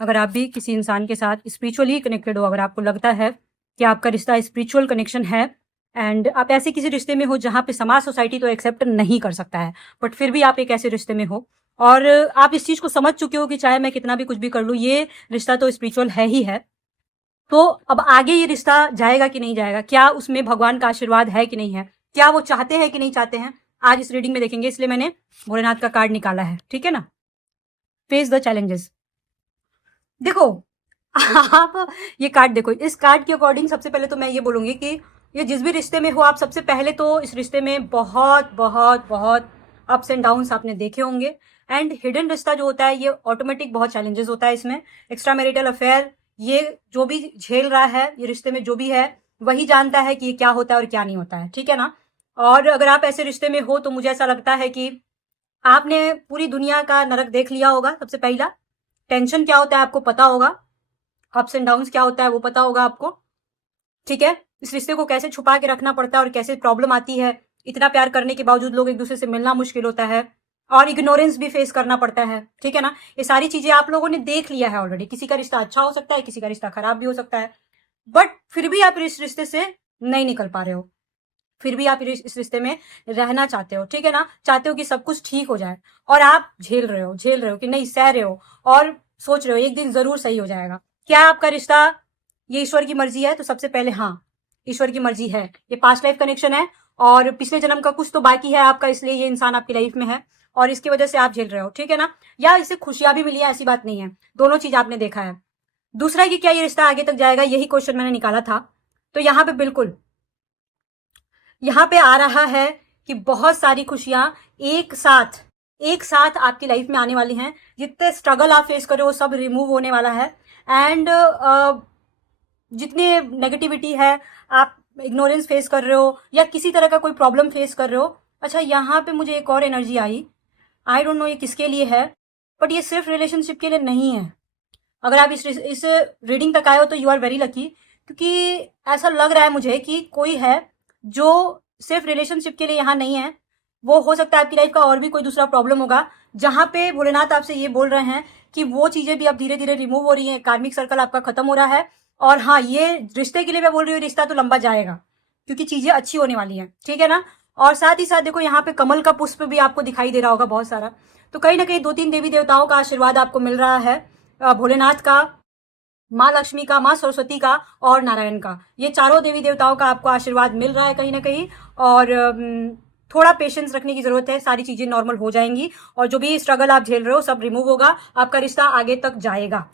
अगर आप भी किसी इंसान के साथ स्पिरिचुअली कनेक्टेड हो, अगर आपको लगता है कि आपका रिश्ता स्पिरिचुअल कनेक्शन है एंड आप ऐसे किसी रिश्ते में हो जहाँ पे समाज सोसाइटी तो एक्सेप्ट नहीं कर सकता है, बट फिर भी आप एक ऐसे रिश्ते में हो और आप इस चीज को समझ चुके हो कि चाहे मैं कितना भी कुछ भी कर लूँ, ये रिश्ता तो स्पिरिचुअल है ही है, तो अब आगे ये रिश्ता जाएगा कि नहीं जाएगा, क्या उसमें भगवान का आशीर्वाद है कि नहीं है, क्या वो चाहते हैं कि नहीं चाहते हैं, आज इस रीडिंग में देखेंगे। इसलिए मैंने भोलेनाथ का कार्ड निकाला है, ठीक है ना। Face the challenges. देखो आप ये कार्ड देखो, इस कार्ड के अकॉर्डिंग सबसे पहले तो मैं ये बोलूंगी कि ये जिस भी रिश्ते में हो आप, सबसे पहले तो इस रिश्ते में बहुत बहुत बहुत अप्स एंड डाउन्स आपने देखे होंगे। एंड हिडन रिश्ता जो होता है ये ऑटोमेटिक बहुत चैलेंजेस होता है इसमें। एक्स्ट्रा मैरिटल अफेयर, ये जो भी झेल रहा है ये रिश्ते में जो भी है वही जानता है कि ये क्या होता है और क्या नहीं होता है, ठीक है ना। और अगर आप ऐसे रिश्ते में हो तो मुझे ऐसा लगता है कि आपने पूरी दुनिया का नरक देख लिया होगा। सबसे पहला, टेंशन क्या होता है आपको पता होगा, अप्स एंड डाउन्स क्या होता है वो पता होगा आपको, ठीक है। इस रिश्ते को कैसे छुपा के रखना पड़ता है और कैसे प्रॉब्लम आती है, इतना प्यार करने के बावजूद लोग एक दूसरे से मिलना मुश्किल होता है और इग्नोरेंस भी फेस करना पड़ता है, ठीक है ना। ये सारी चीजें आप लोगों ने देख लिया है ऑलरेडी। किसी का रिश्ता अच्छा हो सकता है, किसी का रिश्ता खराब भी हो सकता है, बट फिर भी आप इस रिश्ते से नहीं निकल पा रहे हो, फिर भी आप इस रिश्ते में रहना चाहते हो, ठीक है ना। चाहते हो कि सब कुछ ठीक हो जाए और आप झेल रहे हो कि नहीं, सह रहे हो और सोच रहे हो एक दिन जरूर सही हो जाएगा। क्या आपका रिश्ता ये ईश्वर की मर्जी है? तो सबसे पहले हाँ, ईश्वर की मर्जी है। ये पास्ट लाइफ कनेक्शन है और पिछले जन्म का कुछ तो बाकी है आपका, इसलिए ये इंसान आपकी लाइफ में है और इसकी वजह से आप झेल रहे हो, ठीक है ना। या इससे खुशियां भी मिली है, ऐसी बात नहीं है, दोनों चीज आपने देखा है। दूसरा कि क्या ये रिश्ता आगे तक जाएगा, यही क्वेश्चन मैंने निकाला था। तो यहाँ पे बिल्कुल, यहाँ पे आ रहा है कि बहुत सारी खुशियां एक साथ आपकी लाइफ में आने वाली हैं। जितने स्ट्रगल आप फेस कर रहे हो सब रिमूव होने वाला है एंड जितने नेगेटिविटी है, आप इग्नोरेंस फेस कर रहे हो या किसी तरह का कोई प्रॉब्लम फेस कर रहे हो। अच्छा, यहाँ पे मुझे एक और energy I, I don't know ये किसके लिए है, बट ये सिर्फ रिलेशनशिप के लिए नहीं है। अगर आप इस रीडिंग तक आए हो तो यू आर वेरी लकी, क्योंकि ऐसा लग रहा है मुझे कि कोई है जो सिर्फ रिलेशनशिप के लिए यहाँ नहीं है। वो हो सकता है आपकी लाइफ का और भी कोई दूसरा प्रॉब्लम होगा जहां पे भोलेनाथ आपसे ये बोल रहे हैं कि वो चीजें भी अब धीरे धीरे रिमूव हो रही हैं, कार्मिक सर्कल आपका खत्म हो रहा है। और हाँ, ये रिश्ते के लिए मैं बोल रही हूँ, रिश्ता तो लंबा जाएगा क्योंकि चीजें अच्छी होने वाली हैं, ठीक है ना। और साथ ही साथ देखो यहाँ पे कमल का पुष्प भी आपको दिखाई दे रहा होगा बहुत सारा। तो कहीं ना कहीं 2-3 देवी देवताओं का आशीर्वाद आपको मिल रहा है, भोलेनाथ का, माँ लक्ष्मी का, माँ सरस्वती का और नारायण का। ये चारों देवी देवताओं का आपको आशीर्वाद मिल रहा है कहीं ना कहीं। और थोड़ा पेशेंस रखने की जरूरत है, सारी चीजें नॉर्मल हो जाएंगी और जो भी स्ट्रगल आप झेल रहे हो सब रिमूव होगा, आपका रिश्ता आगे तक जाएगा।